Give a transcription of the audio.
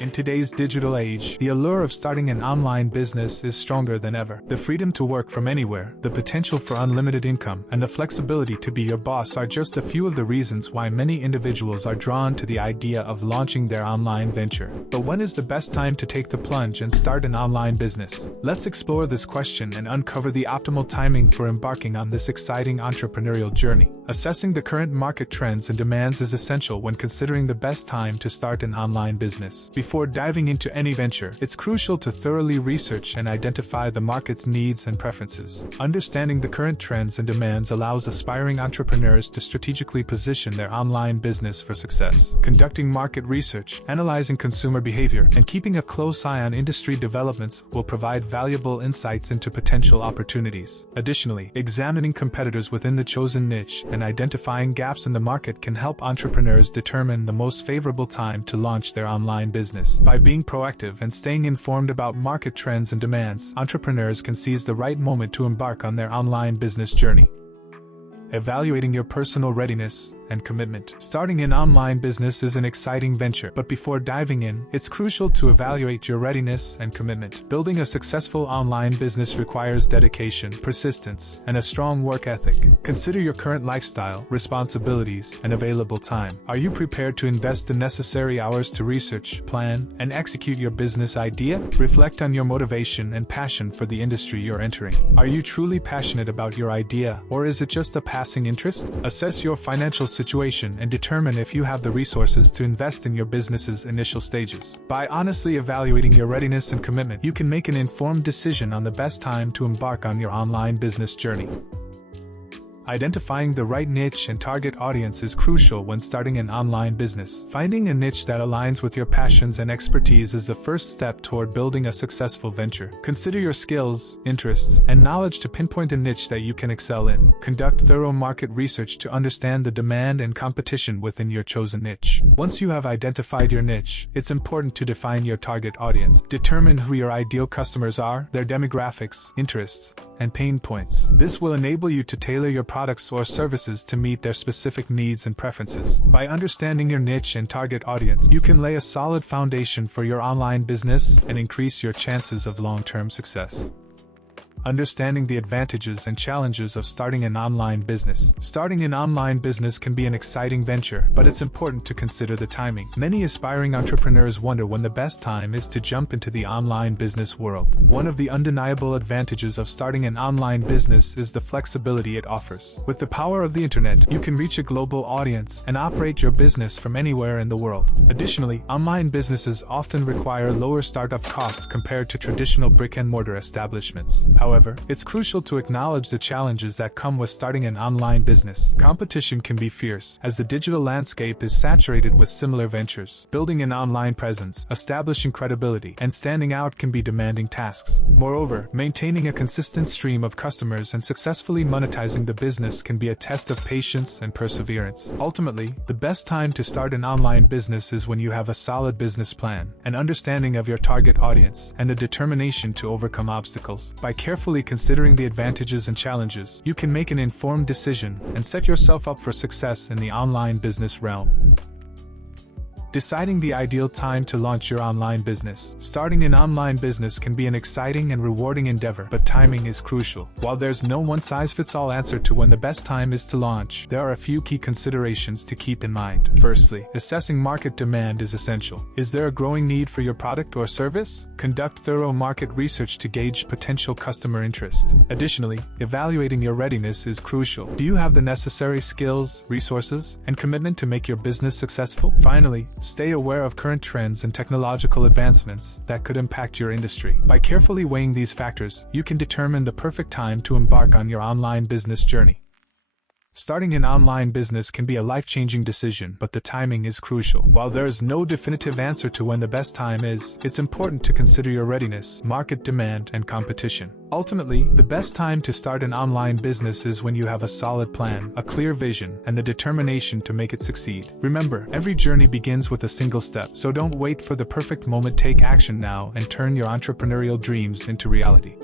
In today's digital age, the allure of starting an online business is stronger than ever. The freedom to work from anywhere, the potential for unlimited income, and the flexibility to be your boss are just a few of the reasons why many individuals are drawn to the idea of launching their online venture. But when is the best time to take the plunge and start an online business? Let's explore this question and uncover the optimal timing for embarking on this exciting entrepreneurial journey. Assessing the current market trends and demands is essential when considering the best time to start an online business. Before diving into any venture, it's crucial to thoroughly research and identify the market's needs and preferences. Understanding the current trends and demands allows aspiring entrepreneurs to strategically position their online business for success. Conducting market research, analyzing consumer behavior, and keeping a close eye on industry developments will provide valuable insights into potential opportunities. Additionally, examining competitors within the chosen niche and identifying gaps in the market can help entrepreneurs determine the most favorable time to launch their online business. By being proactive and staying informed about market trends and demands, entrepreneurs can seize the right moment to embark on their online business journey. Evaluating your personal readiness and commitment. Starting an online business is an exciting venture, but before diving in, it's crucial to evaluate your readiness and commitment. Building a successful online business requires dedication, persistence, and a strong work ethic. Consider your current lifestyle, responsibilities, and available time. Are you prepared to invest the necessary hours to research, plan, and execute your business idea? Reflect on your motivation and passion for the industry you're entering. Are you truly passionate about your idea, or is it just a passing interest? Assess your financial situation and determine if you have the resources to invest in your business's initial stages. By honestly evaluating your readiness and commitment, you can make an informed decision on the best time to embark on your online business journey. Identifying the right niche and target audience is crucial when starting an online business. Finding a niche that aligns with your passions and expertise is the first step toward building a successful venture. Consider your skills, interests, and knowledge to pinpoint a niche that you can excel in. Conduct thorough market research to understand the demand and competition within your chosen niche. Once you have identified your niche, it's important to define your target audience. Determine who your ideal customers are, their demographics, interests, and pain points. This will enable you to tailor your products or services to meet their specific needs and preferences. By understanding your niche and target audience, you can lay a solid foundation for your online business and increase your chances of long-term success. Understanding the advantages and challenges of starting an online business. Starting an online business can be an exciting venture, but it's important to consider the timing. Many aspiring entrepreneurs wonder when the best time is to jump into the online business world. One of the undeniable advantages of starting an online business is the flexibility it offers. With the power of the internet, you can reach a global audience and operate your business from anywhere in the world. Additionally, online businesses often require lower startup costs compared to traditional brick-and-mortar establishments. However, it's crucial to acknowledge the challenges that come with starting an online business. Competition can be fierce, as the digital landscape is saturated with similar ventures. Building an online presence, establishing credibility, and standing out can be demanding tasks. Moreover, maintaining a consistent stream of customers and successfully monetizing the business can be a test of patience and perseverance. Ultimately, the best time to start an online business is when you have a solid business plan, an understanding of your target audience, and the determination to overcome obstacles. By carefully considering the advantages and challenges, you can make an informed decision and set yourself up for success in the online business realm. Deciding the ideal time to launch your online business. Starting an online business can be an exciting and rewarding endeavor, but timing is crucial. While there's no one-size-fits-all answer to when the best time is to launch, there are a few key considerations to keep in mind. Firstly, assessing market demand is essential. Is there a growing need for your product or service? Conduct thorough market research to gauge potential customer interest. Additionally, evaluating your readiness is crucial. Do you have the necessary skills, resources, and commitment to make your business successful? Finally, stay aware of current trends and technological advancements that could impact your industry. By carefully weighing these factors, you can determine the perfect time to embark on your online business journey. Starting an online business can be a life-changing decision, but the timing is crucial. While there is no definitive answer to when the best time is, it's important to consider your readiness, market demand, and competition. Ultimately, the best time to start an online business is when you have a solid plan, a clear vision, and the determination to make it succeed. Remember, every journey begins with a single step, so don't wait for the perfect moment. Take action now and turn your entrepreneurial dreams into reality.